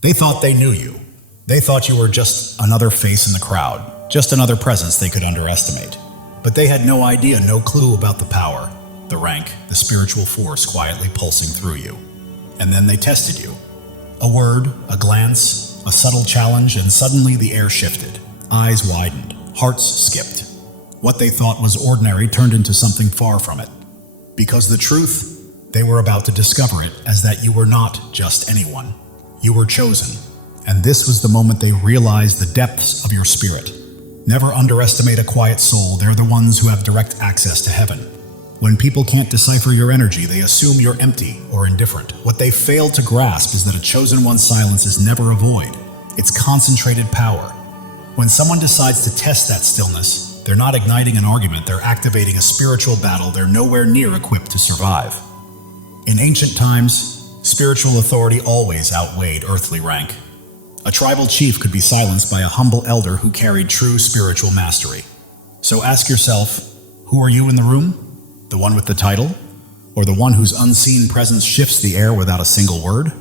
They thought they knew you. They thought you were just another face in the crowd, just another presence they could underestimate. But they had no idea, no clue about the power, the rank, the spiritual force quietly pulsing through you. And then they tested you. A word, a glance, a subtle challenge, and suddenly the air shifted. Eyes widened, hearts skipped. What they thought was ordinary turned into something far from it. Because the truth, they were about to discover it, as that you were not just anyone. You were chosen. And this was the moment they realized the depths of your spirit. Never underestimate a quiet soul. They're the ones who have direct access to heaven. When people can't decipher your energy, they assume you're empty or indifferent. What they fail to grasp is that a chosen one's silence is never a void. It's concentrated power. When someone decides to test that stillness, they're not igniting an argument, they're activating a spiritual battle they're nowhere near equipped to survive. In ancient times, spiritual authority always outweighed earthly rank. A tribal chief could be silenced by a humble elder who carried true spiritual mastery. So ask yourself, who are you in the room? The one with the title? Or the one whose unseen presence shifts the air without a single word?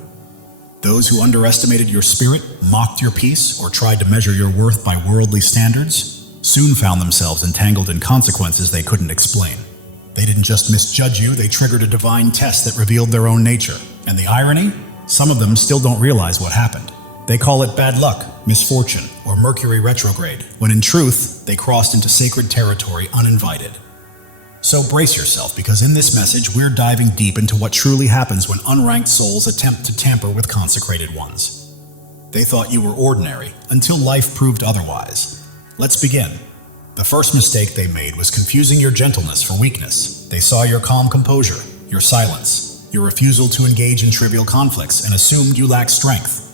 Those who underestimated your spirit, mocked your peace, or tried to measure your worth by worldly standards, soon found themselves entangled in consequences they couldn't explain. They didn't just misjudge you, they triggered a divine test that revealed their own nature. And the irony? Some of them still don't realize what happened. They call it bad luck, misfortune, or Mercury retrograde, when in truth, they crossed into sacred territory uninvited. So brace yourself, because in this message, we're diving deep into what truly happens when unranked souls attempt to tamper with consecrated ones. They thought you were ordinary, until life proved otherwise. Let's begin. The first mistake they made was confusing your gentleness for weakness. They saw your calm composure, your silence, your refusal to engage in trivial conflicts, and assumed you lacked strength.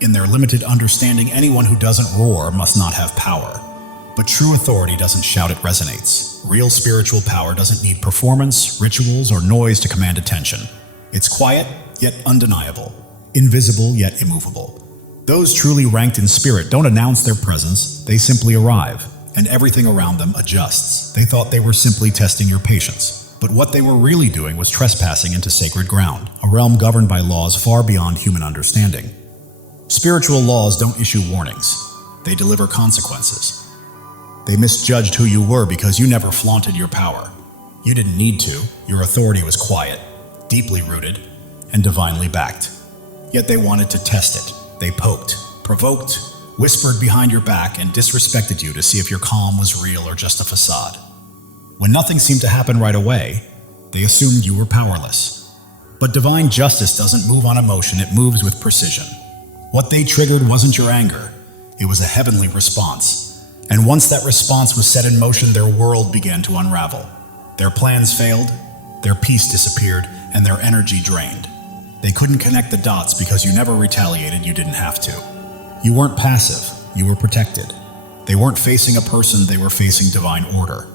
In their limited understanding, anyone who doesn't roar must not have power. But true authority doesn't shout, it resonates. Real spiritual power doesn't need performance, rituals, or noise to command attention. It's quiet, yet undeniable. Invisible, yet immovable. Those truly ranked in spirit don't announce their presence, they simply arrive, and everything around them adjusts. They thought they were simply testing your patience. But what they were really doing was trespassing into sacred ground, a realm governed by laws far beyond human understanding. Spiritual laws don't issue warnings. They deliver consequences. They misjudged who you were because you never flaunted your power. You didn't need to. Your authority was quiet, deeply rooted, and divinely backed. Yet they wanted to test it. They poked, provoked, whispered behind your back, and disrespected you to see if your calm was real or just a facade. When nothing seemed to happen right away, they assumed you were powerless. But divine justice doesn't move on emotion, it moves with precision. What they triggered wasn't your anger, it was a heavenly response. And once that response was set in motion, their world began to unravel. Their plans failed, their peace disappeared, and their energy drained. They couldn't connect the dots because you never retaliated, you didn't have to. You weren't passive, you were protected. They weren't facing a person, they were facing divine order.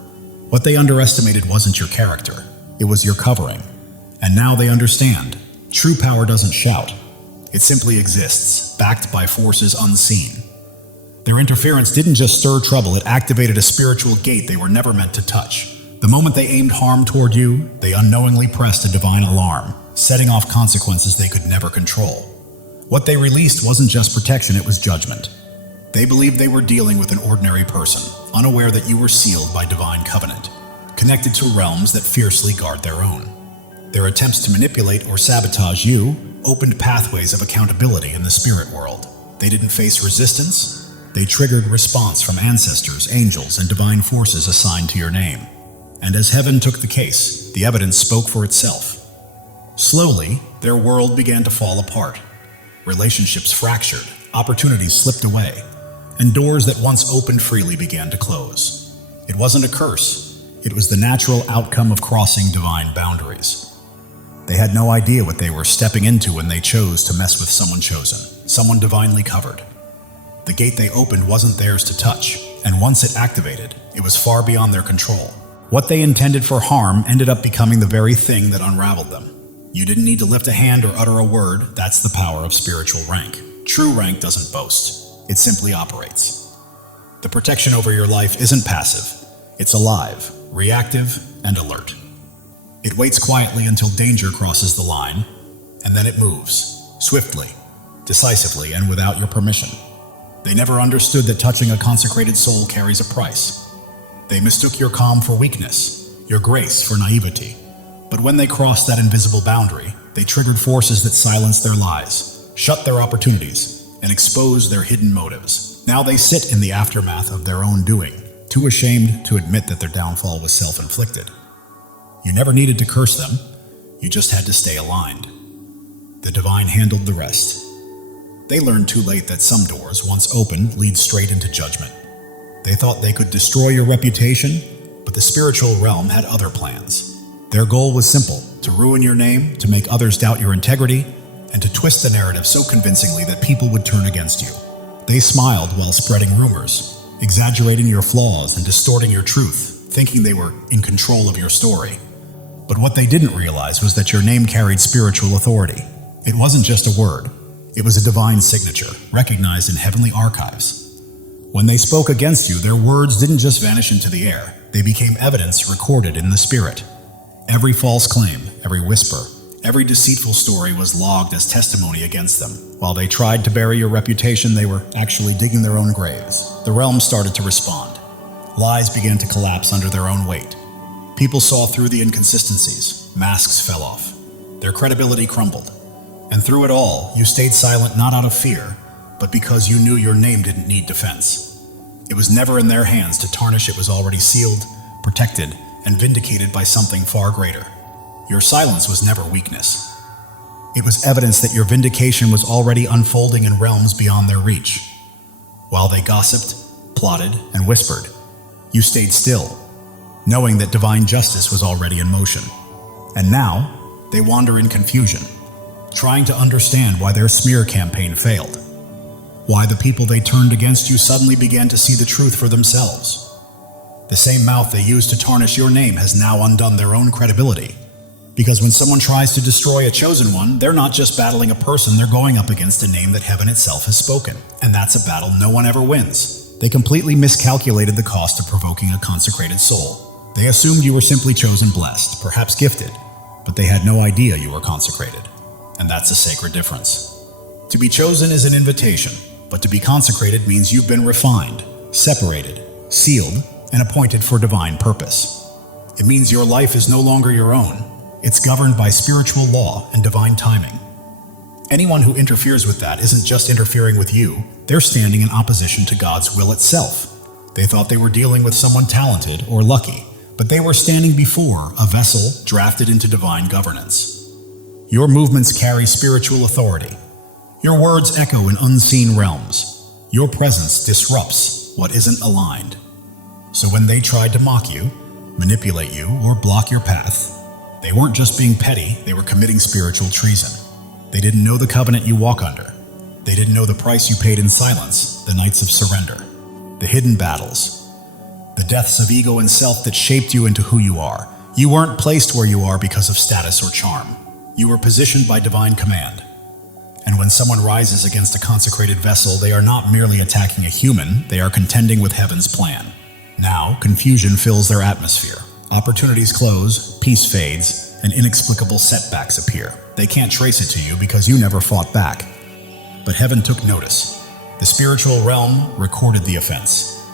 What they underestimated wasn't your character, it was your covering. And now they understand. True power doesn't shout. It simply exists, backed by forces unseen. Their interference didn't just stir trouble, it activated a spiritual gate they were never meant to touch. The moment they aimed harm toward you, they unknowingly pressed a divine alarm, setting off consequences they could never control. What they released wasn't just protection, it was judgment. They believed they were dealing with an ordinary person, unaware that you were sealed by divine covenant, connected to realms that fiercely guard their own. Their attempts to manipulate or sabotage you opened pathways of accountability in the spirit world. They didn't face resistance. They triggered response from ancestors, angels, and divine forces assigned to your name. And as heaven took the case, the evidence spoke for itself. Slowly, their world began to fall apart. Relationships fractured, opportunities slipped away, and doors that once opened freely began to close. It wasn't a curse, it was the natural outcome of crossing divine boundaries. They had no idea what they were stepping into when they chose to mess with someone chosen, someone divinely covered. The gate they opened wasn't theirs to touch, and once it activated, it was far beyond their control. What they intended for harm ended up becoming the very thing that unraveled them. You didn't need to lift a hand or utter a word, that's the power of spiritual rank. True rank doesn't boast, it simply operates. The protection over your life isn't passive, it's alive, reactive, and alert. It waits quietly until danger crosses the line, and then it moves, swiftly, decisively and without your permission. They never understood that touching a consecrated soul carries a price. They mistook your calm for weakness, your grace for naivety. But when they crossed that invisible boundary, they triggered forces that silenced their lies, shut their opportunities, and exposed their hidden motives. Now they sit in the aftermath of their own doing, too ashamed to admit that their downfall was self-inflicted. You never needed to curse them, you just had to stay aligned. The divine handled the rest. They learned too late that some doors, once open, lead straight into judgment. They thought they could destroy your reputation, but the spiritual realm had other plans. Their goal was simple: to ruin your name, to make others doubt your integrity, and to twist the narrative so convincingly that people would turn against you. They smiled while spreading rumors, exaggerating your flaws and distorting your truth, thinking they were in control of your story. But what they didn't realize was that your name carried spiritual authority. It wasn't just a word. It was a divine signature, recognized in heavenly archives. When they spoke against you, their words didn't just vanish into the air. They became evidence recorded in the spirit. Every false claim, every whisper, every deceitful story was logged as testimony against them. While they tried to bury your reputation, they were actually digging their own graves. The realm started to respond. Lies began to collapse under their own weight. People saw through the inconsistencies. Masks fell off. Their credibility crumbled. And through it all, you stayed silent not out of fear, but because you knew your name didn't need defense. It was never in their hands to tarnish. It was already sealed, protected, and vindicated by something far greater. Your silence was never weakness. It was evidence that your vindication was already unfolding in realms beyond their reach. While they gossiped, plotted, and whispered, you stayed still, knowing that divine justice was already in motion. And now, they wander in confusion, trying to understand why their smear campaign failed, why the people they turned against you suddenly began to see the truth for themselves. The same mouth they used to tarnish your name has now undone their own credibility. Because when someone tries to destroy a chosen one, they're not just battling a person, they're going up against a name that heaven itself has spoken. And that's a battle no one ever wins. They completely miscalculated the cost of provoking a consecrated soul. They assumed you were simply chosen, blessed, perhaps gifted, but they had no idea you were consecrated. And that's a sacred difference. To be chosen is an invitation, but to be consecrated means you've been refined, separated, sealed, and appointed for divine purpose. It means your life is no longer your own. It's governed by spiritual law and divine timing. Anyone who interferes with that isn't just interfering with you, they're standing in opposition to God's will itself. They thought they were dealing with someone talented or lucky, but they were standing before a vessel drafted into divine governance. Your movements carry spiritual authority. Your words echo in unseen realms. Your presence disrupts what isn't aligned. So when they tried to mock you, manipulate you, or block your path, they weren't just being petty, they were committing spiritual treason. They didn't know the covenant you walk under. They didn't know the price you paid in silence, the nights of surrender, the hidden battles, the deaths of ego and self that shaped you into who you are. You weren't placed where you are because of status or charm. You were positioned by divine command. And when someone rises against a consecrated vessel, they are not merely attacking a human, they are contending with heaven's plan. Now, confusion fills their atmosphere. Opportunities close, peace fades, and inexplicable setbacks appear. They can't trace it to you because you never fought back. But heaven took notice. The spiritual realm recorded the offense.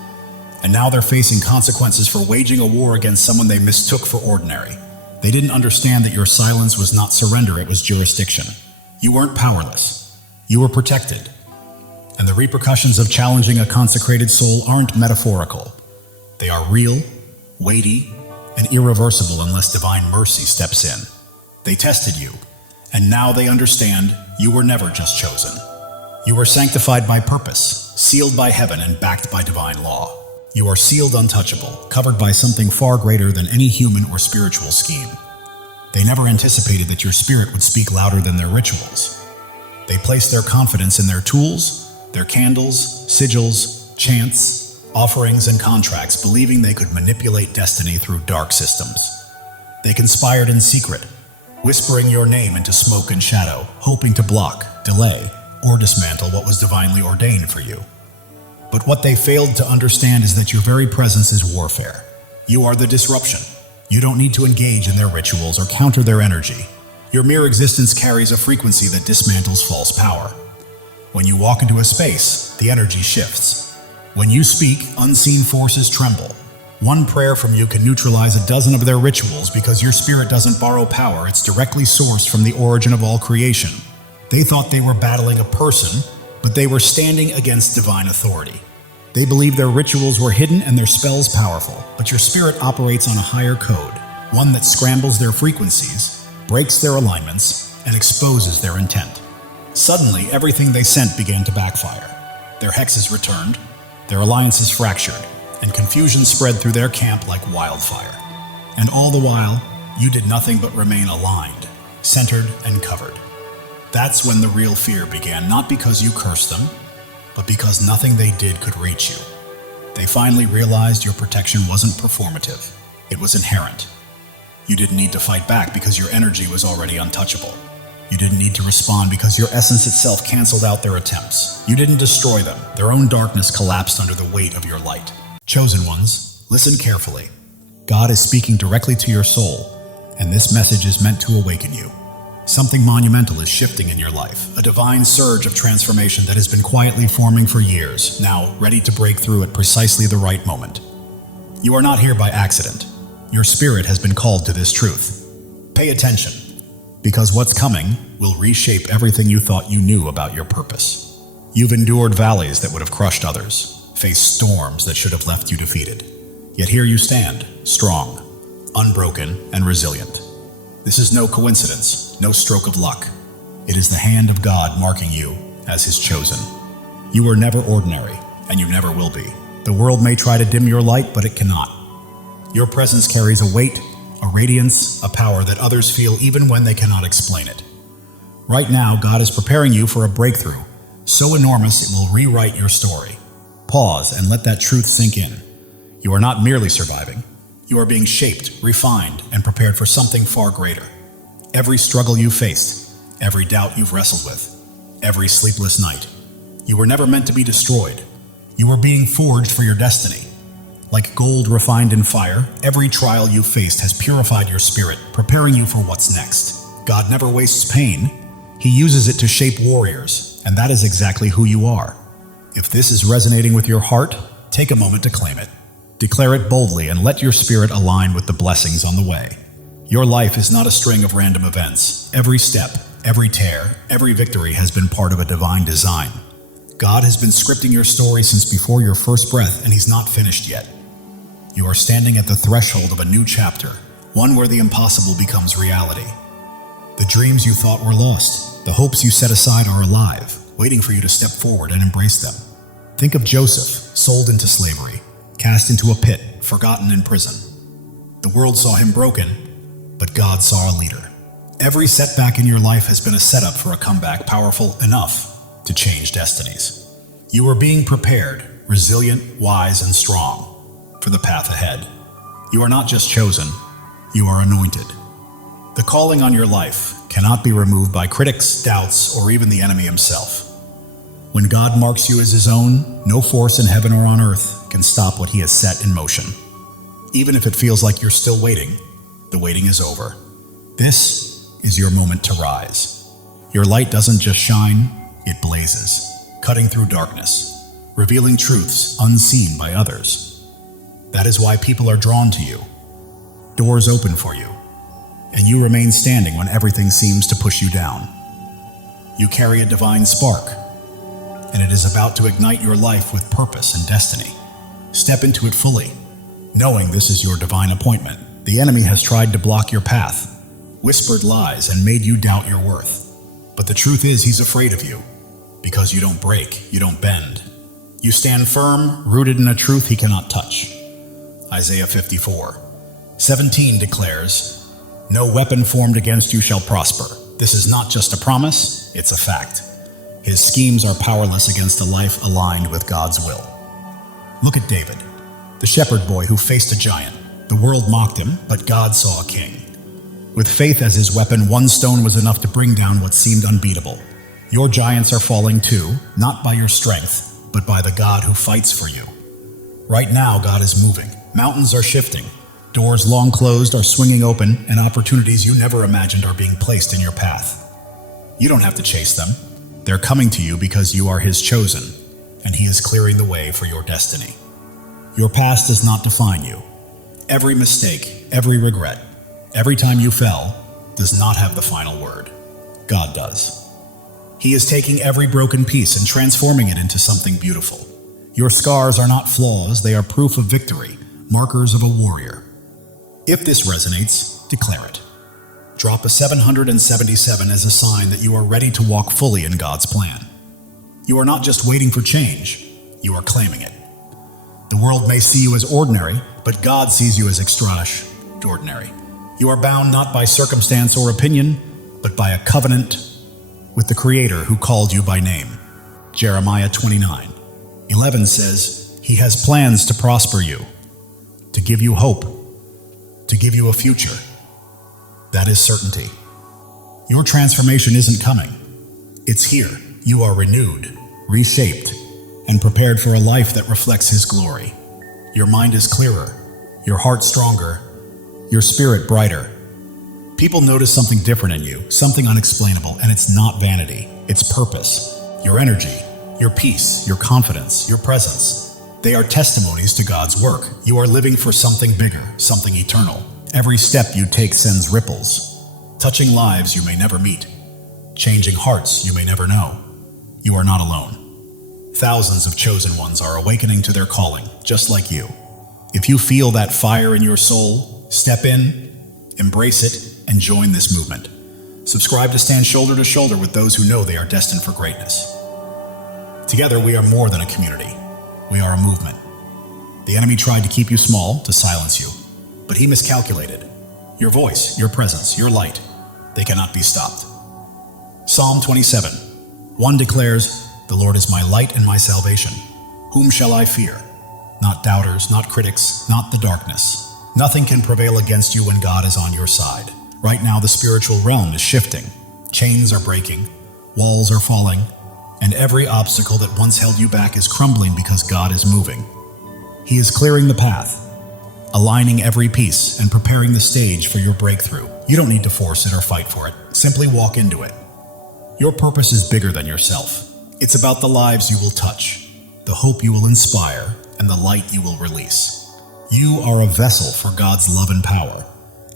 And now they're facing consequences for waging a war against someone they mistook for ordinary. They didn't understand that your silence was not surrender, it was jurisdiction. You weren't powerless. You were protected. And the repercussions of challenging a consecrated soul aren't metaphorical. They are real, weighty, and irreversible unless divine mercy steps in. They tested you, and now they understand you were never just chosen. You were sanctified by purpose, sealed by heaven, and backed by divine law. You are sealed untouchable, covered by something far greater than any human or spiritual scheme. They never anticipated that your spirit would speak louder than their rituals. They placed their confidence in their tools, their candles, sigils, chants, offerings, and contracts, believing they could manipulate destiny through dark systems. They conspired in secret, whispering your name into smoke and shadow, hoping to block, delay, or dismantle what was divinely ordained for you. But what they failed to understand is that your very presence is warfare. You are the disruption. You don't need to engage in their rituals or counter their energy. Your mere existence carries a frequency that dismantles false power. When you walk into a space, the energy shifts. When you speak, unseen forces tremble. One prayer from you can neutralize a dozen of their rituals because your spirit doesn't borrow power, it's directly sourced from the origin of all creation. They thought they were battling a person, but they were standing against divine authority. They believed their rituals were hidden and their spells powerful, but your spirit operates on a higher code, one that scrambles their frequencies, breaks their alignments, and exposes their intent. Suddenly, everything they sent began to backfire. Their hexes returned, their alliances fractured, and confusion spread through their camp like wildfire. And all the while, you did nothing but remain aligned, centered, and covered. That's when the real fear began, not because you cursed them, but because nothing they did could reach you. They finally realized your protection wasn't performative, it was inherent. You didn't need to fight back because your energy was already untouchable. You didn't need to respond because your essence itself canceled out their attempts. You didn't destroy them, their own darkness collapsed under the weight of your light. Chosen ones, listen carefully. God is speaking directly to your soul, and this message is meant to awaken you. Something monumental is shifting in your life, a divine surge of transformation that has been quietly forming for years, now ready to break through at precisely the right moment. You are not here by accident. Your spirit has been called to this truth. Pay attention, because what's coming will reshape everything you thought you knew about your purpose. You've endured valleys that would have crushed others, faced storms that should have left you defeated. Yet here you stand, strong, unbroken, and resilient. This is no coincidence, no stroke of luck. It is the hand of God marking you as His chosen. You were never ordinary, and you never will be. The world may try to dim your light, but it cannot. Your presence carries a weight, a radiance, a power that others feel even when they cannot explain it. Right now, God is preparing you for a breakthrough, so enormous it will rewrite your story. Pause and let that truth sink in. You are not merely surviving. You are being shaped, refined, and prepared for something far greater. Every struggle you faced, every doubt you've wrestled with, every sleepless night. You were never meant to be destroyed. You were being forged for your destiny. Like gold refined in fire, every trial you faced has purified your spirit, preparing you for what's next. God never wastes pain. He uses it to shape warriors, and that is exactly who you are. If this is resonating with your heart, take a moment to claim it. Declare it boldly and let your spirit align with the blessings on the way. Your life is not a string of random events. Every step, every tear, every victory has been part of a divine design. God has been scripting your story since before your first breath, and He's not finished yet. You are standing at the threshold of a new chapter, one where the impossible becomes reality. The dreams you thought were lost, the hopes you set aside are alive, waiting for you to step forward and embrace them. Think of Joseph, sold into slavery, cast into a pit, forgotten in prison. The world saw him broken, but God saw a leader. Every setback in your life has been a setup for a comeback powerful enough to change destinies. You are being prepared, resilient, wise, and strong for the path ahead. You are not just chosen, you are anointed. The calling on your life cannot be removed by critics, doubts, or even the enemy himself. When God marks you as His own, no force in heaven or on earth can stop what He has set in motion. Even if it feels like you're still waiting, the waiting is over. This is your moment to rise. Your light doesn't just shine, it blazes, cutting through darkness, revealing truths unseen by others. That is why people are drawn to you. Doors open for you, and you remain standing when everything seems to push you down. You carry a divine spark, and it is about to ignite your life with purpose and destiny. Step into it fully, knowing this is your divine appointment. The enemy has tried to block your path, whispered lies, and made you doubt your worth. But the truth is, he's afraid of you, because you don't break, you don't bend. You stand firm, rooted in a truth he cannot touch. Isaiah 54:17 declares, "No weapon formed against you shall prosper." This is not just a promise, it's a fact. His schemes are powerless against a life aligned with God's will. Look at David, the shepherd boy who faced a giant. The world mocked him, but God saw a king. With faith as his weapon, one stone was enough to bring down what seemed unbeatable. Your giants are falling too, not by your strength, but by the God who fights for you. Right now, God is moving. Mountains are shifting. Doors long closed are swinging open, and opportunities you never imagined are being placed in your path. You don't have to chase them. They're coming to you because you are His chosen, and He is clearing the way for your destiny. Your past does not define you. Every mistake, every regret, every time you fell, does not have the final word. God does. He is taking every broken piece and transforming it into something beautiful. Your scars are not flaws, they are proof of victory, markers of a warrior. If this resonates, declare it. Drop a 777 as a sign that you are ready to walk fully in God's plan. You are not just waiting for change, you are claiming it. The world may see you as ordinary, but God sees you as extraordinary. You are bound not by circumstance or opinion, but by a covenant with the Creator who called you by name. Jeremiah 29:11 says, He has plans to prosper you, to give you hope, to give you a future. That is certainty. Your transformation isn't coming. It's here. You are renewed, reshaped, and prepared for a life that reflects His glory. Your mind is clearer, your heart stronger, your spirit brighter. People notice something different in you, something unexplainable, and it's not vanity, it's purpose. Your energy, your peace, your confidence, your presence. They are testimonies to God's work. You are living for something bigger, something eternal. Every step you take sends ripples, touching lives you may never meet, changing hearts you may never know. You are not alone. Thousands of chosen ones are awakening to their calling, just like you. If you feel that fire in your soul, step in, embrace it, and join this movement. Subscribe to stand shoulder to shoulder with those who know they are destined for greatness. Together, we are more than a community. We are a movement. The enemy tried to keep you small, to silence you, but he miscalculated. Your voice, your presence, your light, they cannot be stopped. Psalm 27:1 declares, The Lord is my light and my salvation. Whom shall I fear? Not doubters, not critics, not the darkness. Nothing can prevail against you when God is on your side. Right now, the spiritual realm is shifting. Chains are breaking, walls are falling, and every obstacle that once held you back is crumbling because God is moving. He is clearing the path, aligning every piece and preparing the stage for your breakthrough. You don't need to force it or fight for it. Simply walk into it. Your purpose is bigger than yourself. It's about the lives you will touch, the hope you will inspire, and the light you will release. You are a vessel for God's love and power.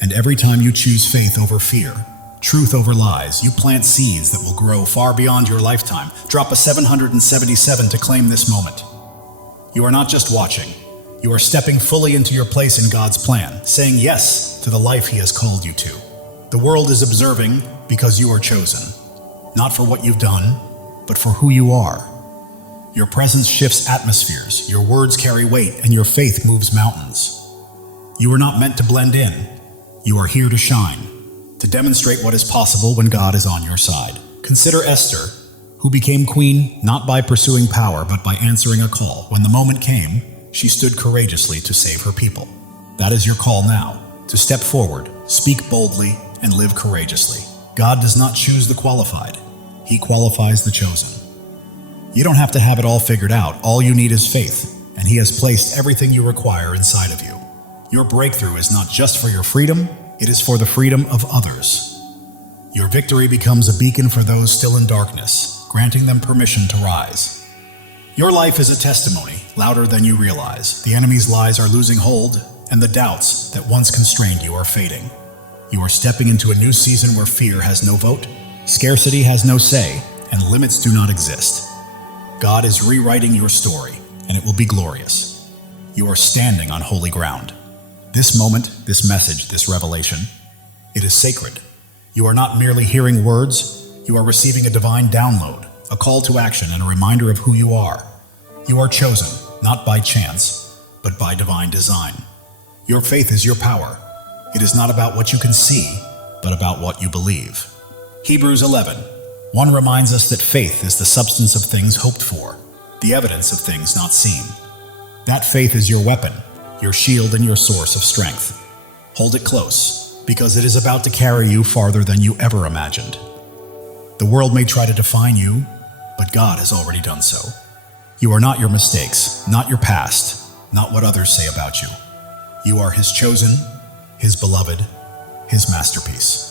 And every time you choose faith over fear, truth over lies, you plant seeds that will grow far beyond your lifetime. Drop a 777 to claim this moment. You are not just watching. You are stepping fully into your place in God's plan, saying yes to the life He has called you to. The world is observing because you are chosen, not for what you've done, but for who you are. Your presence shifts atmospheres, your words carry weight, and your faith moves mountains. You are not meant to blend in. You are here to shine, to demonstrate what is possible when God is on your side. Consider Esther, who became queen not by pursuing power, but by answering a call. When the moment came, she stood courageously to save her people. That is your call now, to step forward, speak boldly, and live courageously. God does not choose the qualified. He qualifies the chosen. You don't have to have it all figured out. All you need is faith, and He has placed everything you require inside of you. Your breakthrough is not just for your freedom, it is for the freedom of others. Your victory becomes a beacon for those still in darkness, granting them permission to rise. Your life is a testimony, louder than you realize. The enemy's lies are losing hold, and the doubts that once constrained you are fading. You are stepping into a new season where fear has no vote, scarcity has no say, and limits do not exist. God is rewriting your story, and it will be glorious. You are standing on holy ground. This moment, this message, this revelation, it is sacred. You are not merely hearing words, you are receiving a divine download, a call to action, and a reminder of who you are. You are chosen, not by chance, but by divine design. Your faith is your power. It is not about what you can see, but about what you believe. Hebrews 11:1 reminds us that faith is the substance of things hoped for, the evidence of things not seen. That faith is your weapon, your shield, and your source of strength. Hold it close, because it is about to carry you farther than you ever imagined. The world may try to define you, but God has already done so. You are not your mistakes, not your past, not what others say about you. You are His chosen, His beloved, His masterpiece.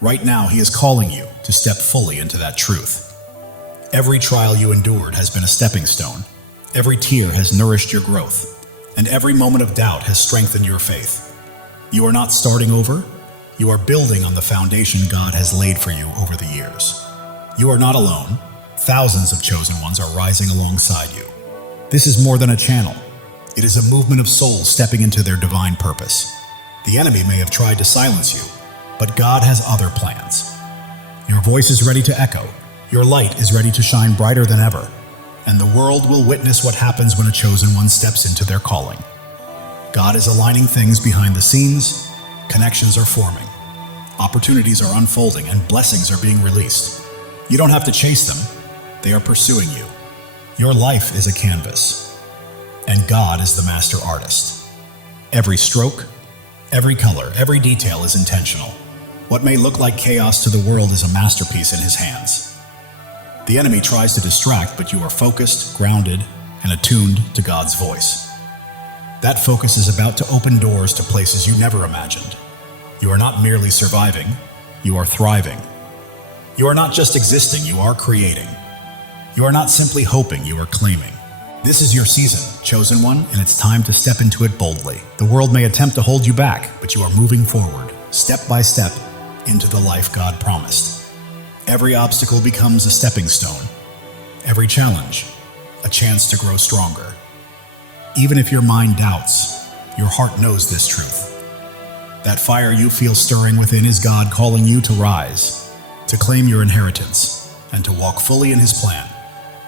Right now, He is calling you to step fully into that truth. Every trial you endured has been a stepping stone. Every tear has nourished your growth, and every moment of doubt has strengthened your faith. You are not starting over. You are building on the foundation God has laid for you over the years. You are not alone. Thousands of chosen ones are rising alongside you. This is more than a channel. It is a movement of souls stepping into their divine purpose. The enemy may have tried to silence you, but God has other plans. Your voice is ready to echo. Your light is ready to shine brighter than ever, and the world will witness what happens when a chosen one steps into their calling. God is aligning things behind the scenes. Connections are forming. Opportunities are unfolding, and blessings are being released. You don't have to chase them. They are pursuing you. Your life is a canvas, and God is the master artist. Every stroke, every color, every detail is intentional. What may look like chaos to the world is a masterpiece in His hands. The enemy tries to distract, but you are focused, grounded, and attuned to God's voice. That focus is about to open doors to places you never imagined. You are not merely surviving, you are thriving. You are not just existing, you are creating. You are not simply hoping, you are claiming. This is your season, chosen one, and it's time to step into it boldly. The world may attempt to hold you back, but you are moving forward, step by step, into the life God promised. Every obstacle becomes a stepping stone. Every challenge, a chance to grow stronger. Even if your mind doubts, your heart knows this truth. That fire you feel stirring within is God calling you to rise, to claim your inheritance, and to walk fully in His plan.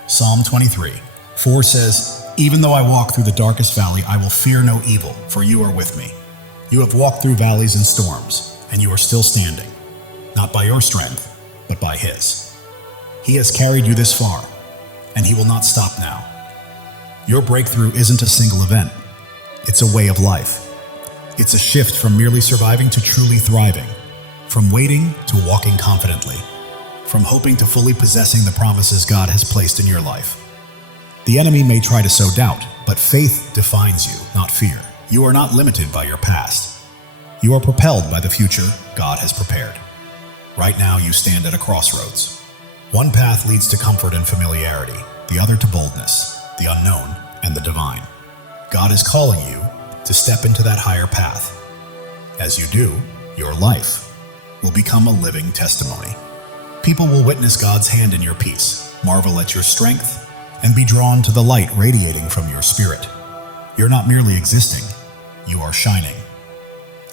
Psalm 23:4 says, "Even though I walk through the darkest valley, I will fear no evil, for you are with me. You have walked through valleys and storms, and you are still standing, not by your strength, but by His. He has carried you this far, and He will not stop now." Your breakthrough isn't a single event. It's a way of life. It's a shift from merely surviving to truly thriving, from waiting to walking confidently, from hoping to fully possessing the promises God has placed in your life. The enemy may try to sow doubt, but faith defines you, not fear. You are not limited by your past. You are propelled by the future God has prepared. Right now, you stand at a crossroads. One path leads to comfort and familiarity, the other to boldness, the unknown, and the divine. God is calling you to step into that higher path. As you do, your life will become a living testimony. People will witness God's hand in your peace, marvel at your strength, and be drawn to the light radiating from your spirit. You're not merely existing, you are shining.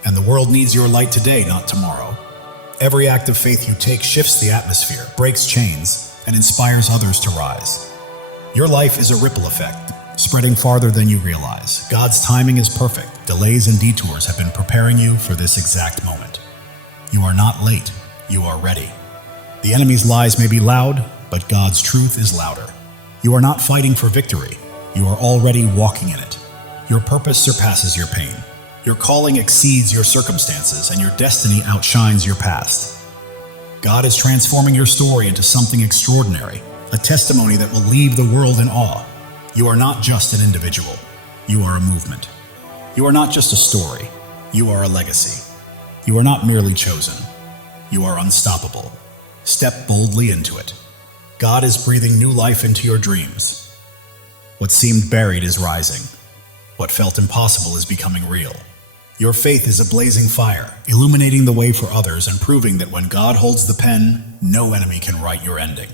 And the world needs your light today, not tomorrow. Every act of faith you take shifts the atmosphere, breaks chains, and inspires others to rise. Your life is a ripple effect, spreading farther than you realize. God's timing is perfect. Delays and detours have been preparing you for this exact moment. You are not late, you are ready. The enemy's lies may be loud, but God's truth is louder. You are not fighting for victory, you are already walking in it. Your purpose surpasses your pain. Your calling exceeds your circumstances, and your destiny outshines your past. God is transforming your story into something extraordinary, a testimony that will leave the world in awe. You are not just an individual, you are a movement. You are not just a story, you are a legacy. You are not merely chosen, you are unstoppable. Step boldly into it. God is breathing new life into your dreams. What seemed buried is rising. What felt impossible is becoming real. Your faith is a blazing fire, illuminating the way for others and proving that when God holds the pen, no enemy can write your ending.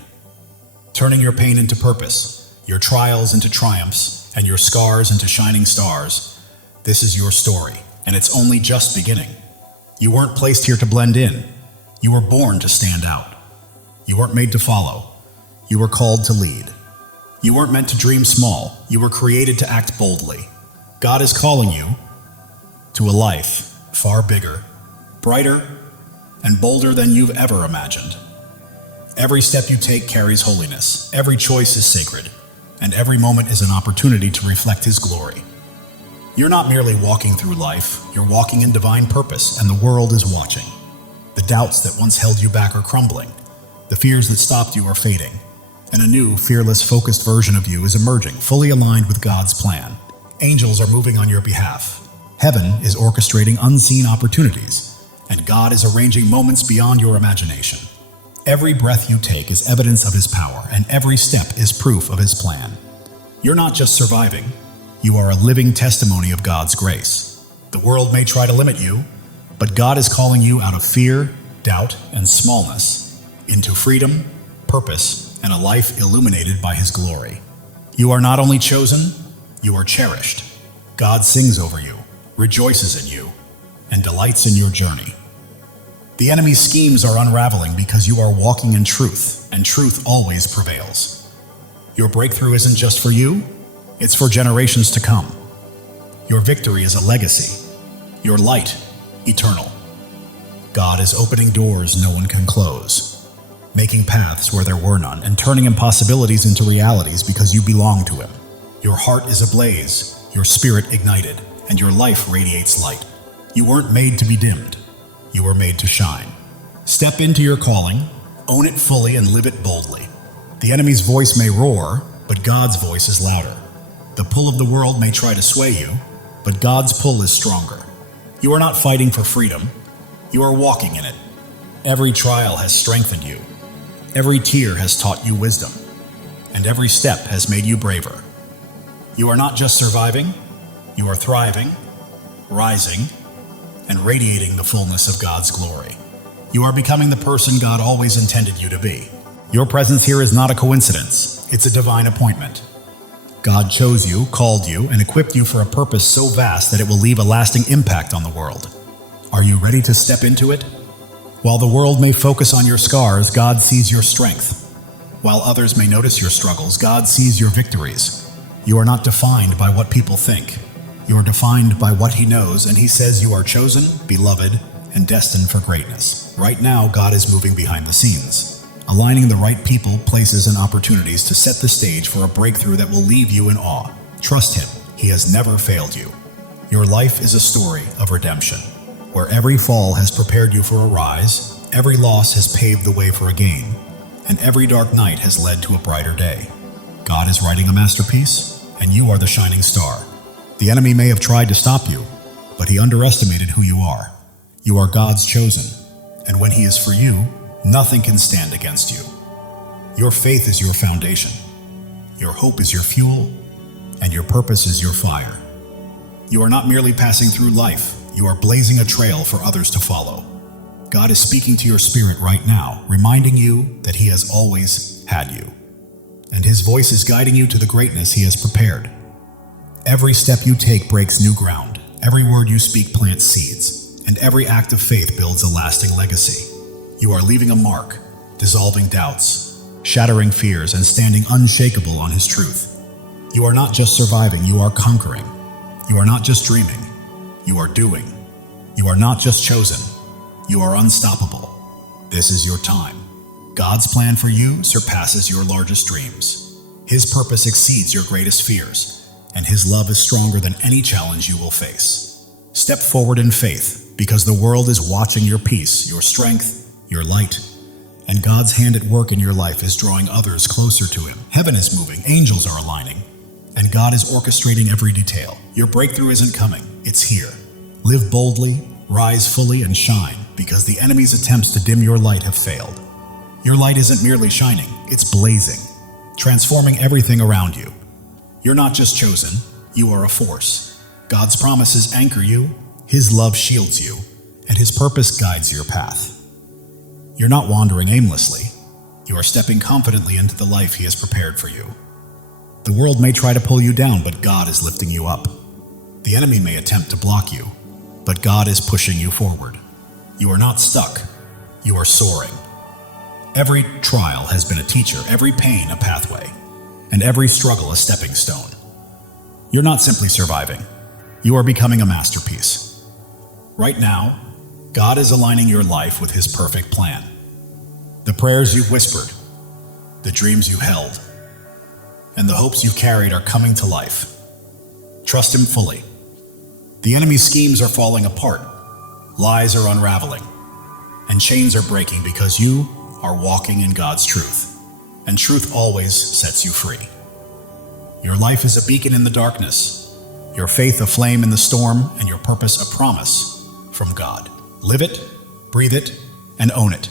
Turning your pain into purpose, your trials into triumphs, and your scars into shining stars, this is your story, and it's only just beginning. You weren't placed here to blend in. You were born to stand out. You weren't made to follow. You were called to lead. You weren't meant to dream small. You were created to act boldly. God is calling you to a life far bigger, brighter, and bolder than you've ever imagined. Every step you take carries holiness, every choice is sacred, and every moment is an opportunity to reflect His glory. You're not merely walking through life, you're walking in divine purpose, and the world is watching. The doubts that once held you back are crumbling, the fears that stopped you are fading, and a new, fearless, focused version of you is emerging, fully aligned with God's plan. Angels are moving on your behalf. Heaven is orchestrating unseen opportunities, and God is arranging moments beyond your imagination. Every breath you take is evidence of his power, and every step is proof of his plan. You're not just surviving, you are a living testimony of God's grace. The world may try to limit you, but God is calling you out of fear, doubt, and smallness into freedom, purpose, and a life illuminated by his glory. You are not only chosen, you are cherished. God sings over you, rejoices in you, and delights in your journey. The enemy's schemes are unraveling because you are walking in truth, and truth always prevails. Your breakthrough isn't just for you, it's for generations to come. Your victory is a legacy, your light eternal. God is opening doors no one can close, making paths where there were none, and turning impossibilities into realities because you belong to him. Your heart is ablaze, your spirit ignited, and your life radiates light. You weren't made to be dimmed. You were made to shine. Step into your calling, own it fully, and live it boldly. The enemy's voice may roar, but God's voice is louder. The pull of the world may try to sway you, but God's pull is stronger. You are not fighting for freedom. You are walking in it. Every trial has strengthened you. Every tear has taught you wisdom. And every step has made you braver. You are not just surviving, you are thriving, rising, and radiating the fullness of God's glory. You are becoming the person God always intended you to be. Your presence here is not a coincidence, it's a divine appointment. God chose you, called you, and equipped you for a purpose so vast that it will leave a lasting impact on the world. Are you ready to step into it? While the world may focus on your scars, God sees your strength. While others may notice your struggles, God sees your victories. You are not defined by what people think. You are defined by what he knows, and he says you are chosen, beloved, and destined for greatness. Right now, God is moving behind the scenes, aligning the right people, places, and opportunities to set the stage for a breakthrough that will leave you in awe. Trust him. He has never failed you. Your life is a story of redemption, where every fall has prepared you for a rise, every loss has paved the way for a gain, and every dark night has led to a brighter day. God is writing a masterpiece, and you are the shining star. The enemy may have tried to stop you, but he underestimated who you are. You are God's chosen, and when he is for you, nothing can stand against you. Your faith is your foundation, your hope is your fuel, and your purpose is your fire. You are not merely passing through life, you are blazing a trail for others to follow. God is speaking to your spirit right now, reminding you that he has always had you, and his voice is guiding you to the greatness he has prepared. Every step you take breaks new ground, every word you speak plants seeds, and every act of faith builds a lasting legacy. You are leaving a mark, dissolving doubts, shattering fears, and standing unshakable on his truth. You are not just surviving, you are conquering. You are not just dreaming, you are doing. You are not just chosen, you are unstoppable. This is your time. God's plan for you surpasses your largest dreams. His purpose exceeds your greatest fears, and his love is stronger than any challenge you will face. Step forward in faith, because the world is watching your peace, your strength, your light, and God's hand at work in your life is drawing others closer to him. Heaven is moving, angels are aligning, and God is orchestrating every detail. Your breakthrough isn't coming, it's here. Live boldly, rise fully, and shine, because the enemy's attempts to dim your light have failed. Your light isn't merely shining, it's blazing, transforming everything around you. You're not just chosen, you are a force. God's promises anchor you, his love shields you, and his purpose guides your path. You're not wandering aimlessly, you are stepping confidently into the life he has prepared for you. The world may try to pull you down, but God is lifting you up. The enemy may attempt to block you, but God is pushing you forward. You are not stuck, you are soaring. Every trial has been a teacher, every pain a pathway, and every struggle a stepping stone. You're not simply surviving, you are becoming a masterpiece. Right now, God is aligning your life with his perfect plan. The prayers you've whispered, the dreams you held, and the hopes you've carried are coming to life. Trust him fully. The enemy's schemes are falling apart, lies are unraveling, and chains are breaking because you are walking in God's truth. And truth always sets you free. Your life is a beacon in the darkness, your faith a flame in the storm, and your purpose a promise from God. Live it, breathe it, and own it.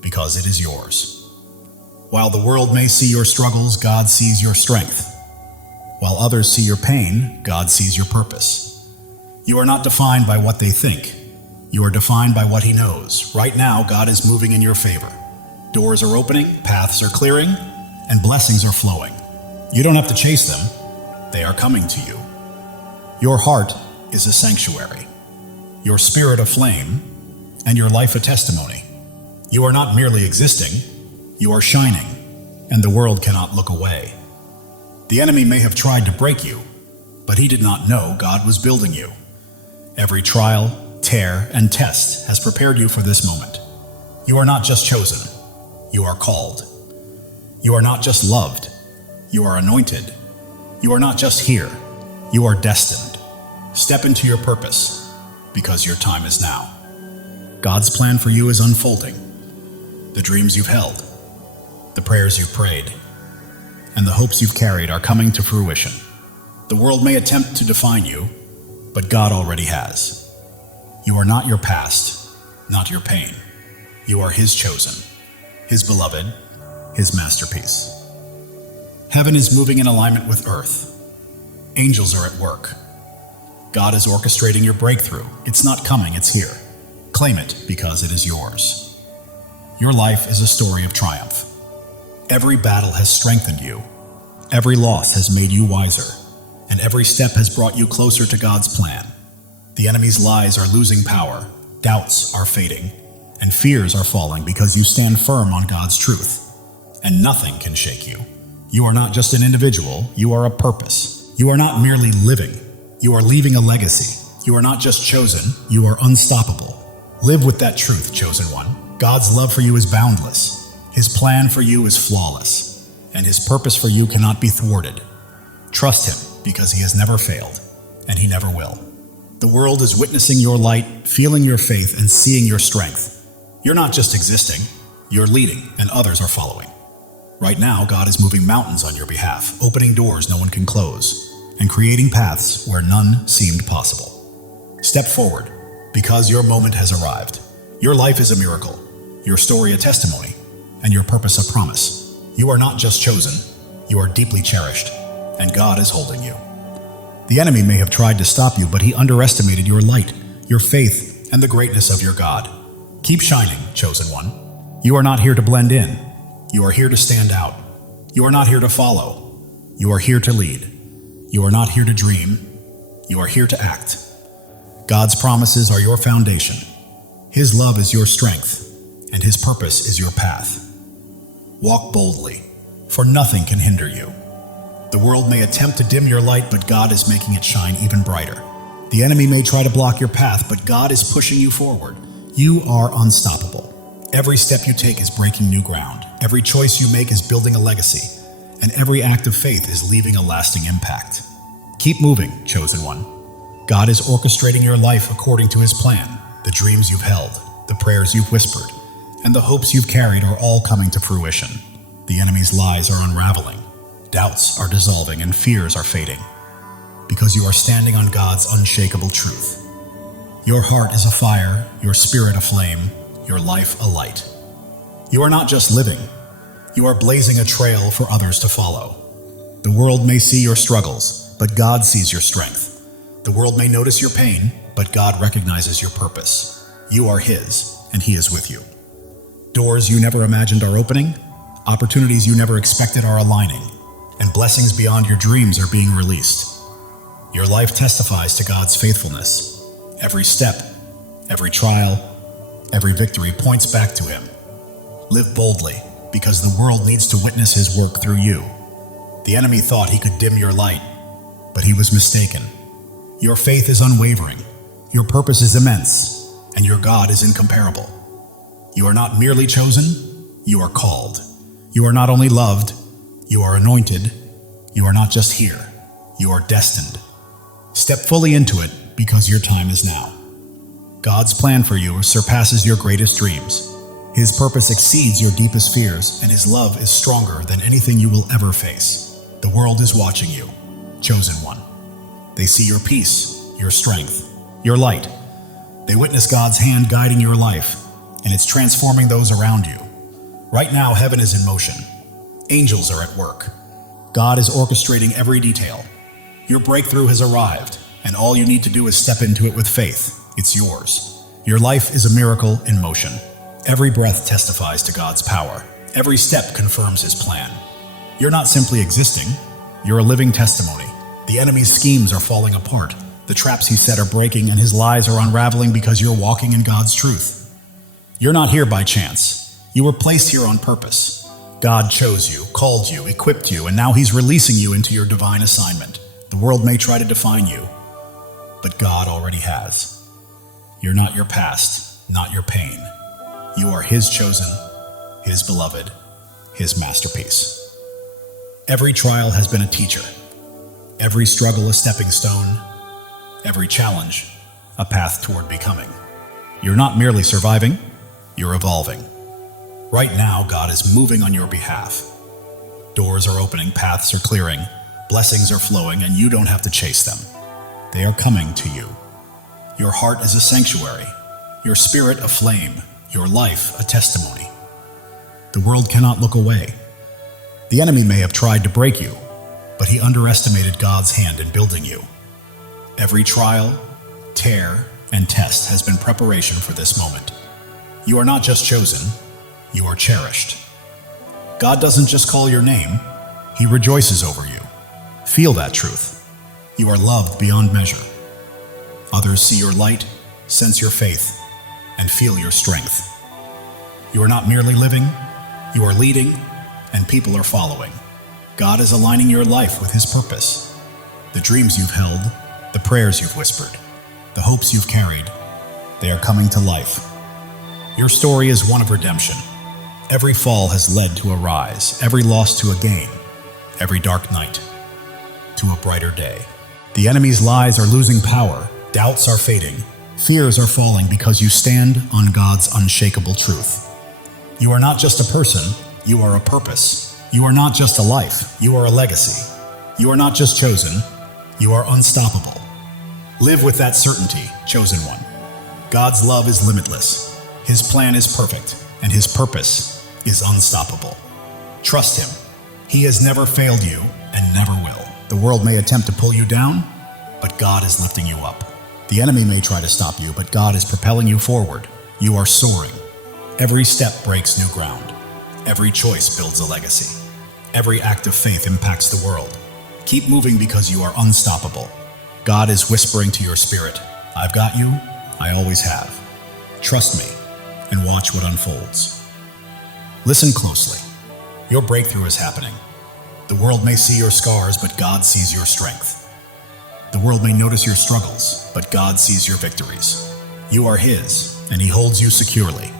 because it is yours. While the world may see your struggles, God sees your strength. While others see your pain, God sees your purpose. You are not defined by what they think. You are defined by what He knows. Right now, God is moving in your favor. Doors are opening, paths are clearing, and blessings are flowing. You don't have to chase them. They are coming to you. Your heart is a sanctuary, your spirit a flame, and your life a testimony. You are not merely existing, you are shining, and the world cannot look away. The enemy may have tried to break you, but he did not know God was building you. Every trial, tear, and test has prepared you for this moment. You are not just chosen, you are called. You are not just loved, you are anointed. You are not just here, you are destined. Step into your purpose, because your time is now. God's plan for you is unfolding. The dreams you've held, the prayers you've prayed, and the hopes you've carried are coming to fruition. The world may attempt to define you, but God already has. You are not your past, not your pain. You are His chosen, His beloved, His masterpiece. Heaven is moving in alignment with earth. Angels are at work. God is orchestrating your breakthrough. It's not coming, it's here. Claim it because it is yours. Your life is a story of triumph. Every battle has strengthened you. Every loss has made you wiser. And every step has brought you closer to God's plan. The enemy's lies are losing power. Doubts are fading. And fears are falling because you stand firm on God's truth. And nothing can shake you. You are not just an individual, you are a purpose. You are not merely living, you are leaving a legacy. You are not just chosen, you are unstoppable. Live with that truth, chosen one. God's love for you is boundless. His plan for you is flawless. And His purpose for you cannot be thwarted. Trust Him because He has never failed, and He never will. The world is witnessing your light, feeling your faith, and seeing your strength. You're not just existing, you're leading, and others are following. Right now, God is moving mountains on your behalf, opening doors no one can close, and creating paths where none seemed possible. Step forward, because your moment has arrived. Your life is a miracle, your story a testimony, and your purpose a promise. You are not just chosen, you are deeply cherished, and God is holding you. The enemy may have tried to stop you, but he underestimated your light, your faith, and the greatness of your God. Keep shining, chosen one. You are not here to blend in. You are here to stand out. You are not here to follow. You are here to lead. You are not here to dream. You are here to act. God's promises are your foundation. His love is your strength, and His purpose is your path. Walk boldly, for nothing can hinder you. The world may attempt to dim your light, but God is making it shine even brighter. The enemy may try to block your path, but God is pushing you forward. You are unstoppable. Every step you take is breaking new ground. Every choice you make is building a legacy, and every act of faith is leaving a lasting impact. Keep moving, chosen one. God is orchestrating your life according to His plan. The dreams you've held, the prayers you've whispered, and the hopes you've carried are all coming to fruition. The enemy's lies are unraveling. Doubts are dissolving and fears are fading, because you are standing on God's unshakable truth. Your heart is a fire, your spirit a flame, your life a light. You are not just living, you are blazing a trail for others to follow. The world may see your struggles, but God sees your strength. The world may notice your pain, but God recognizes your purpose. You are His, and He is with you. Doors you never imagined are opening, opportunities you never expected are aligning, and blessings beyond your dreams are being released. Your life testifies to God's faithfulness. Every step, every trial, every victory points back to Him. Live boldly, because the world needs to witness His work through you. The enemy thought he could dim your light, but he was mistaken. Your faith is unwavering, your purpose is immense, and your God is incomparable. You are not merely chosen, you are called. You are not only loved, you are anointed. You are not just here, you are destined. Step fully into it, because your time is now. God's plan for you surpasses your greatest dreams. His purpose exceeds your deepest fears, and His love is stronger than anything you will ever face. The world is watching you, chosen one. They see your peace, your strength, your light. They witness God's hand guiding your life, and it's transforming those around you. Right now, heaven is in motion. Angels are at work. God is orchestrating every detail. Your breakthrough has arrived, and all you need to do is step into it with faith. It's yours. Your life is a miracle in motion. Every breath testifies to God's power. Every step confirms His plan. You're not simply existing, you're a living testimony. The enemy's schemes are falling apart. The traps he set are breaking, and his lies are unraveling because you're walking in God's truth. You're not here by chance. You were placed here on purpose. God chose you, called you, equipped you, and now He's releasing you into your divine assignment. The world may try to define you, but God already has. You're not your past, not your pain. You are His chosen, His beloved, His masterpiece. Every trial has been a teacher. Every struggle a stepping stone. Every challenge a path toward becoming. You're not merely surviving, you're evolving. Right now, God is moving on your behalf. Doors are opening, paths are clearing, blessings are flowing, and you don't have to chase them. They are coming to you. Your heart is a sanctuary, your spirit a flame, your life a testimony. The world cannot look away. The enemy may have tried to break you, but he underestimated God's hand in building you. Every trial, tear, and test has been preparation for this moment. You are not just chosen, you are cherished. God doesn't just call your name, He rejoices over you. Feel that truth. You are loved beyond measure. Others see your light, sense your faith, and feel your strength. You are not merely living, you are leading, and people are following. God is aligning your life with His purpose. The dreams you've held, the prayers you've whispered, the hopes you've carried, they are coming to life. Your story is one of redemption. Every fall has led to a rise, every loss to a gain, every dark night to a brighter day. The enemy's lies are losing power, doubts are fading, fears are falling because you stand on God's unshakable truth. You are not just a person, you are a purpose. You are not just a life, you are a legacy. You are not just chosen, you are unstoppable. Live with that certainty, chosen one. God's love is limitless. His plan is perfect, and His purpose is unstoppable. Trust Him. He has never failed you and never will. The world may attempt to pull you down, but God is lifting you up. The enemy may try to stop you, but God is propelling you forward. You are soaring. Every step breaks new ground. Every choice builds a legacy. Every act of faith impacts the world. Keep moving because you are unstoppable. God is whispering to your spirit, I've got you, I always have. Trust me and watch what unfolds. Listen closely. Your breakthrough is happening. The world may see your scars, but God sees your strength. The world may notice your struggles, but God sees your victories. You are His, and He holds you securely.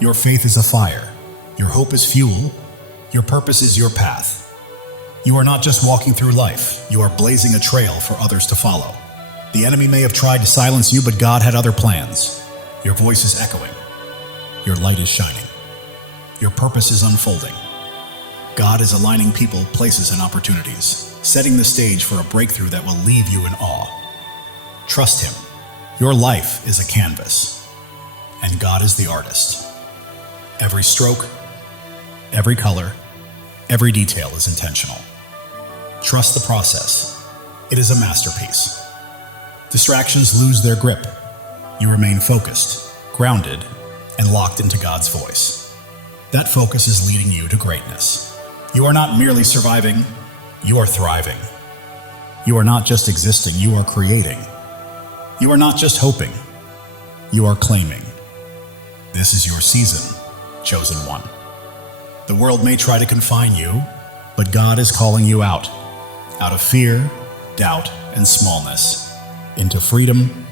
Your faith is a fire. Your hope is fuel. Your purpose is your path. You are not just walking through life, you are blazing a trail for others to follow. The enemy may have tried to silence you, but God had other plans. Your voice is echoing. Your light is shining. Your purpose is unfolding. God is aligning people, places, and opportunities, setting the stage for a breakthrough that will leave you in awe. Trust Him. Your life is a canvas, and God is the artist. Every stroke, every color, every detail is intentional. Trust the process. It is a masterpiece. Distractions lose their grip. You remain focused, grounded, and locked into God's voice. That focus is leading you to greatness. You are not merely surviving, you are thriving. You are not just existing, you are creating. You are not just hoping, you are claiming. This is your season, chosen one. The world may try to confine you, but God is calling you out of fear, doubt, and smallness, into freedom,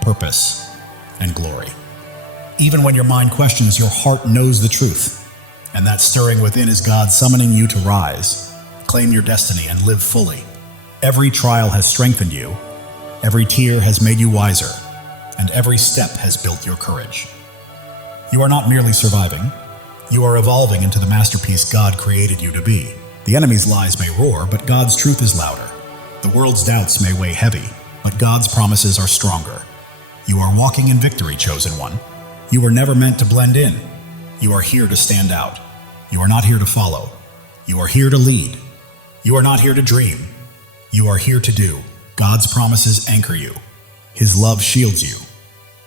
purpose, and glory. Even when your mind questions, your heart knows the truth, and that stirring within is God summoning you to rise, claim your destiny, and live fully. Every trial has strengthened you, every tear has made you wiser, and every step has built your courage. You are not merely surviving, you are evolving into the masterpiece God created you to be. The enemy's lies may roar, but God's truth is louder. The world's doubts may weigh heavy, but God's promises are stronger. You are walking in victory, chosen one. You were never meant to blend in. You are here to stand out. You are not here to follow. You are here to lead. You are not here to dream. You are here to do. God's promises anchor you. His love shields you,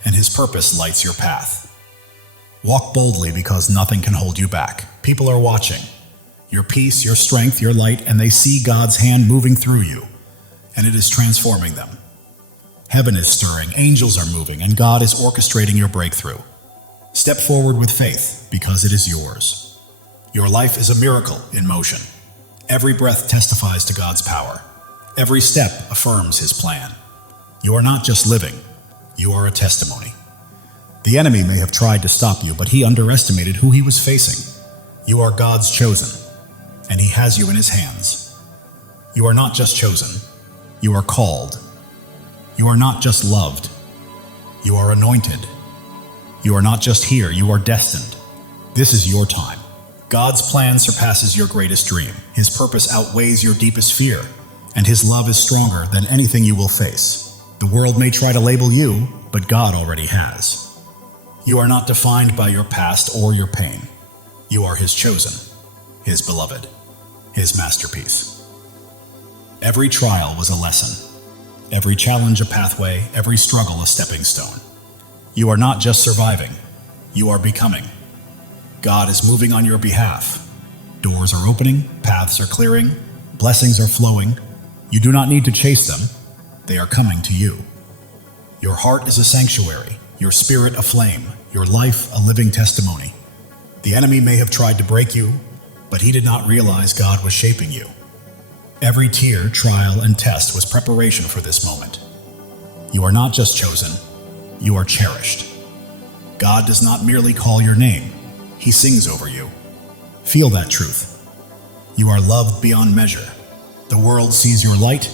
and His purpose lights your path. Walk boldly because nothing can hold you back. People are watching. Your peace, your strength, your light, and they see God's hand moving through you, and it is transforming them. Heaven is stirring, angels are moving, and God is orchestrating your breakthrough. Step forward with faith, because it is yours. Your life is a miracle in motion. Every breath testifies to God's power. Every step affirms His plan. You are not just living, you are a testimony. The enemy may have tried to stop you, but he underestimated who he was facing. You are God's chosen, and He has you in His hands. You are not just chosen, you are called. You are not just loved, you are anointed. You are not just here, you are destined. This is your time. God's plan surpasses your greatest dream. His purpose outweighs your deepest fear, and His love is stronger than anything you will face. The world may try to label you, but God already has. You are not defined by your past or your pain. You are His chosen, His beloved, His masterpiece. Every trial was a lesson. Every challenge a pathway, every struggle a stepping stone. You are not just surviving, you are becoming. God is moving on your behalf. Doors are opening, paths are clearing, blessings are flowing. You do not need to chase them, they are coming to you. Your heart is a sanctuary, your spirit a flame, your life a living testimony. The enemy may have tried to break you, but he did not realize God was shaping you. Every tear, trial, and test was preparation for this moment. You are not just chosen, you are cherished. God does not merely call your name, He sings over you. Feel that truth. You are loved beyond measure. The world sees your light,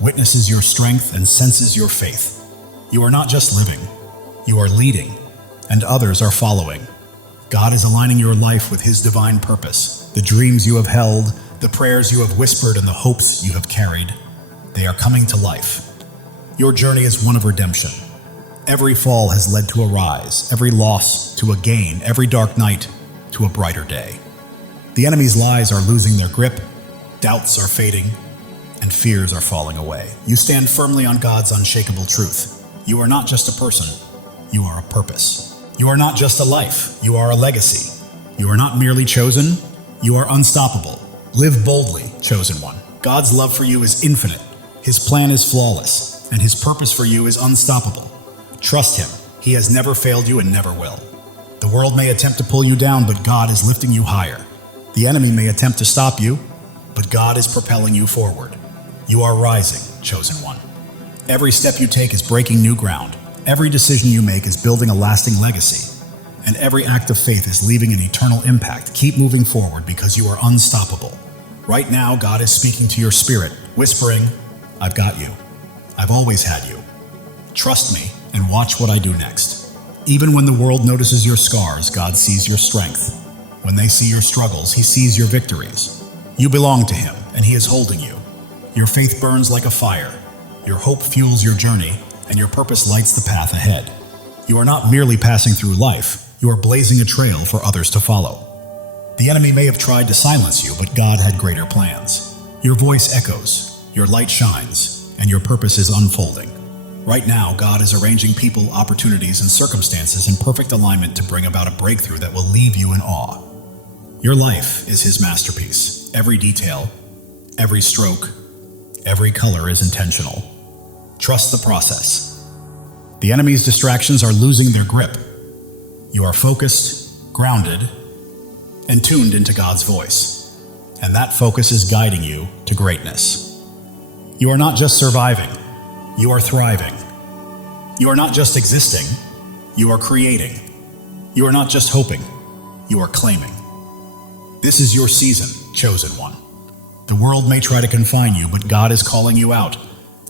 witnesses your strength, and senses your faith. You are not just living, you are leading, and others are following. God is aligning your life with His divine purpose. The dreams you have held, the prayers you have whispered, and the hopes you have carried, they are coming to life. Your journey is one of redemption. Every fall has led to a rise, every loss to a gain, every dark night to a brighter day. The enemy's lies are losing their grip, doubts are fading, and fears are falling away. You stand firmly on God's unshakable truth. You are not just a person, you are a purpose. You are not just a life, you are a legacy. You are not merely chosen, you are unstoppable. Live boldly, chosen one. God's love for you is infinite. His plan is flawless, and His purpose for you is unstoppable. Trust Him. He has never failed you and never will. The world may attempt to pull you down, but God is lifting you higher. The enemy may attempt to stop you, but God is propelling you forward. You are rising, chosen one. Every step you take is breaking new ground. Every decision you make is building a lasting legacy. And every act of faith is leaving an eternal impact. Keep moving forward because you are unstoppable. Right now, God is speaking to your spirit, whispering, I've got you. I've always had you. Trust me and watch what I do next. Even when the world notices your scars, God sees your strength. When they see your struggles, He sees your victories. You belong to Him, and He is holding you. Your faith burns like a fire. Your hope fuels your journey, and your purpose lights the path ahead. You are not merely passing through life, you are blazing a trail for others to follow. The enemy may have tried to silence you, but God had greater plans. Your voice echoes, your light shines, and your purpose is unfolding. Right now, God is arranging people, opportunities, and circumstances in perfect alignment to bring about a breakthrough that will leave you in awe. Your life is His masterpiece. Every detail, every stroke, every color is intentional. Trust the process. The enemy's distractions are losing their grip. You are focused, grounded, and tuned into God's voice. And that focus is guiding you to greatness. You are not just surviving, you are thriving. You are not just existing, you are creating. You are not just hoping, you are claiming. This is your season, chosen one. The world may try to confine you, but God is calling you out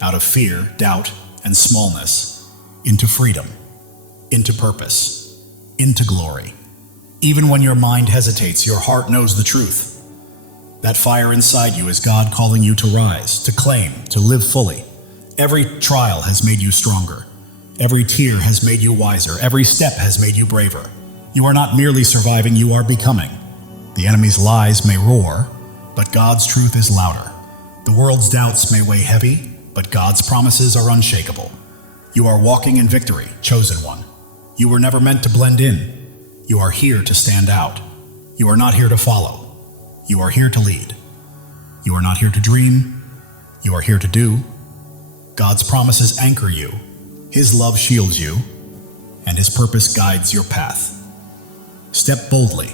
of fear, doubt, and smallness, into freedom, into purpose, into glory. Even when your mind hesitates, your heart knows the truth. That fire inside you is God calling you to rise, to claim, to live fully. Every trial has made you stronger. Every tear has made you wiser. Every step has made you braver. You are not merely surviving, you are becoming. The enemy's lies may roar, but God's truth is louder. The world's doubts may weigh heavy, but God's promises are unshakable. You are walking in victory, chosen one. You were never meant to blend in. You are here to stand out. You are not here to follow. You are here to lead. You are not here to dream. You are here to do. God's promises anchor you. His love shields you, and His purpose guides your path. Step boldly,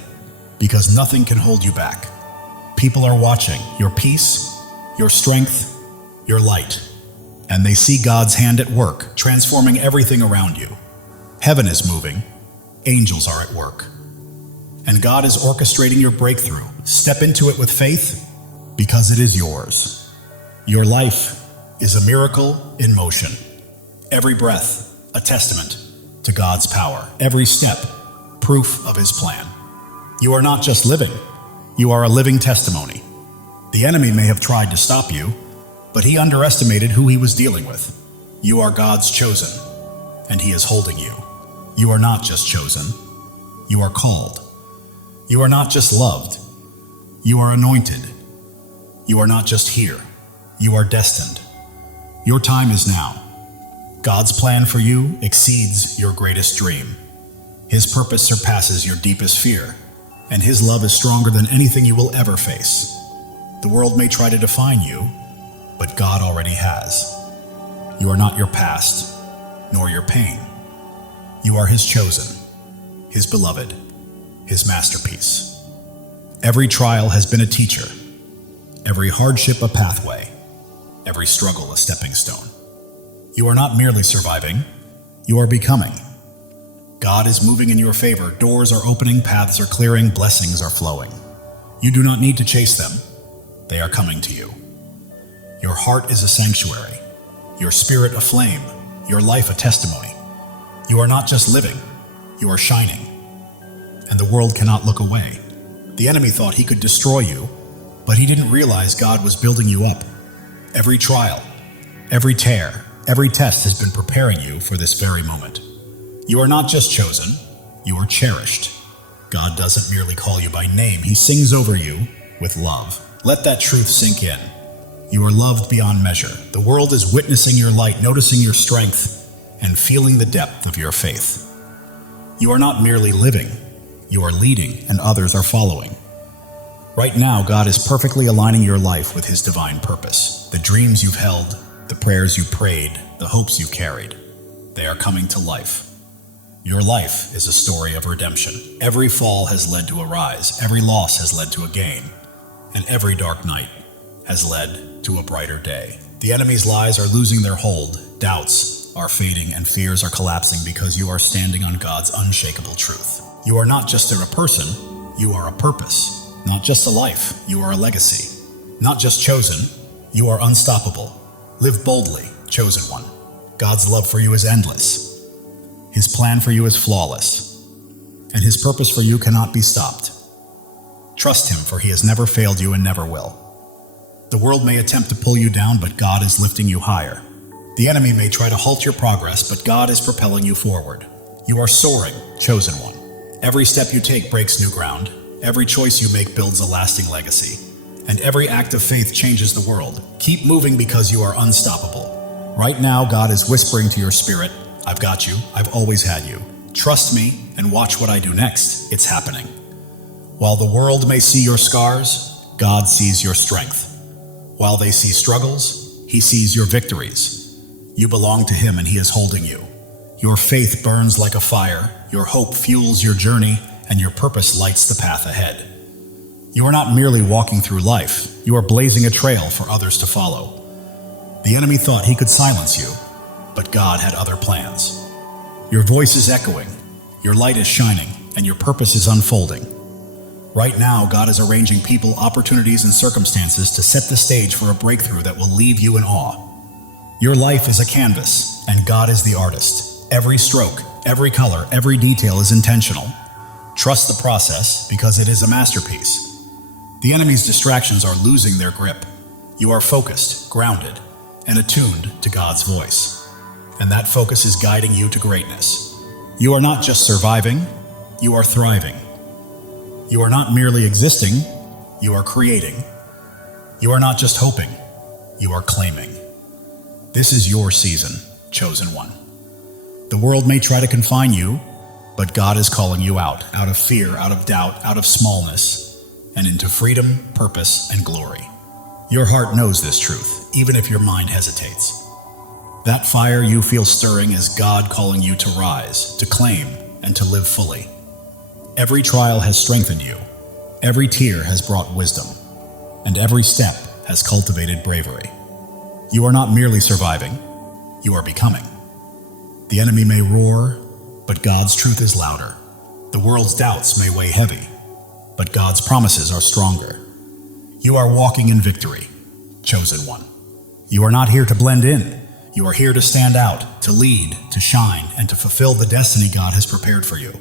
because nothing can hold you back. People are watching your peace, your strength, your light, and they see God's hand at work, transforming everything around you. Heaven is moving, angels are at work, and God is orchestrating your breakthrough. Step into it with faith, because it is yours. Your life is a miracle in motion. Every breath, a testament to God's power. Every step, proof of His plan. You are not just living, you are a living testimony. The enemy may have tried to stop you, but he underestimated who he was dealing with. You are God's chosen, and He is holding you. You are not just chosen, you are called. You are not just loved, you are anointed. You are not just here, you are destined. Your time is now. God's plan for you exceeds your greatest dream. His purpose surpasses your deepest fear, and His love is stronger than anything you will ever face. The world may try to define you, but God already has. You are not your past, nor your pain. You are His chosen, His beloved, His masterpiece. Every trial has been a teacher, every hardship a pathway, every struggle a stepping stone. You are not merely surviving, you are becoming. God is moving in your favor. Doors are opening, paths are clearing, blessings are flowing. You do not need to chase them. They are coming to you. Your heart is a sanctuary, your spirit a flame, your life a testimony. You are not just living, you are shining. And the world cannot look away. The enemy thought he could destroy you, but he didn't realize God was building you up. Every trial, every tear, every test has been preparing you for this very moment. You are not just chosen, you are cherished. God doesn't merely call you by name, He sings over you with love. Let that truth sink in. You are loved beyond measure. The world is witnessing your light, noticing your strength, and feeling the depth of your faith. You are not merely living, you are leading, and others are following. Right now, God is perfectly aligning your life with His divine purpose. The dreams you've held, the prayers you prayed, the hopes you carried, they are coming to life. Your life is a story of redemption. Every fall has led to a rise, every loss has led to a gain, and every dark night has led to a brighter day. The enemy's lies are losing their hold, doubts are fading, and fears are collapsing because you are standing on God's unshakable truth. You are not just a person, you are a purpose. Not just a life, you are a legacy. Not just chosen, you are unstoppable. Live boldly, chosen one. God's love for you is endless. His plan for you is flawless, and His purpose for you cannot be stopped. Trust Him, for He has never failed you and never will. The world may attempt to pull you down, but God is lifting you higher. The enemy may try to halt your progress, but God is propelling you forward. You are soaring, chosen one. Every step you take breaks new ground. Every choice you make builds a lasting legacy. And every act of faith changes the world. Keep moving because you are unstoppable. Right now, God is whispering to your spirit, I've got you. I've always had you. Trust me and watch what I do next. It's happening. While the world may see your scars, God sees your strength. While they see struggles, He sees your victories. You belong to Him and He is holding you. Your faith burns like a fire, your hope fuels your journey, and your purpose lights the path ahead. You are not merely walking through life, you are blazing a trail for others to follow. The enemy thought he could silence you, but God had other plans. Your voice is echoing, your light is shining, and your purpose is unfolding. Right now, God is arranging people, opportunities, and circumstances to set the stage for a breakthrough that will leave you in awe. Your life is a canvas, and God is the artist. Every stroke, every color, every detail is intentional. Trust the process because it is a masterpiece. The enemy's distractions are losing their grip. You are focused, grounded, and attuned to God's voice. And that focus is guiding you to greatness. You are not just surviving, You are thriving. You are not merely existing, you are creating. You are not just hoping, you are claiming. This is your season, chosen one. The world may try to confine you, but God is calling you out of fear, out of doubt, out of smallness, and into freedom, purpose, and glory. Your heart knows this truth, even if your mind hesitates. That fire you feel stirring is God calling you to rise, to claim, and to live fully. Every trial has strengthened you, every tear has brought wisdom, and every step has cultivated bravery. You are not merely surviving, you are becoming. The enemy may roar, but God's truth is louder. The world's doubts may weigh heavy, but God's promises are stronger. You are walking in victory, chosen one. You are not here to blend in. You are here to stand out, to lead, to shine, and to fulfill the destiny God has prepared for you.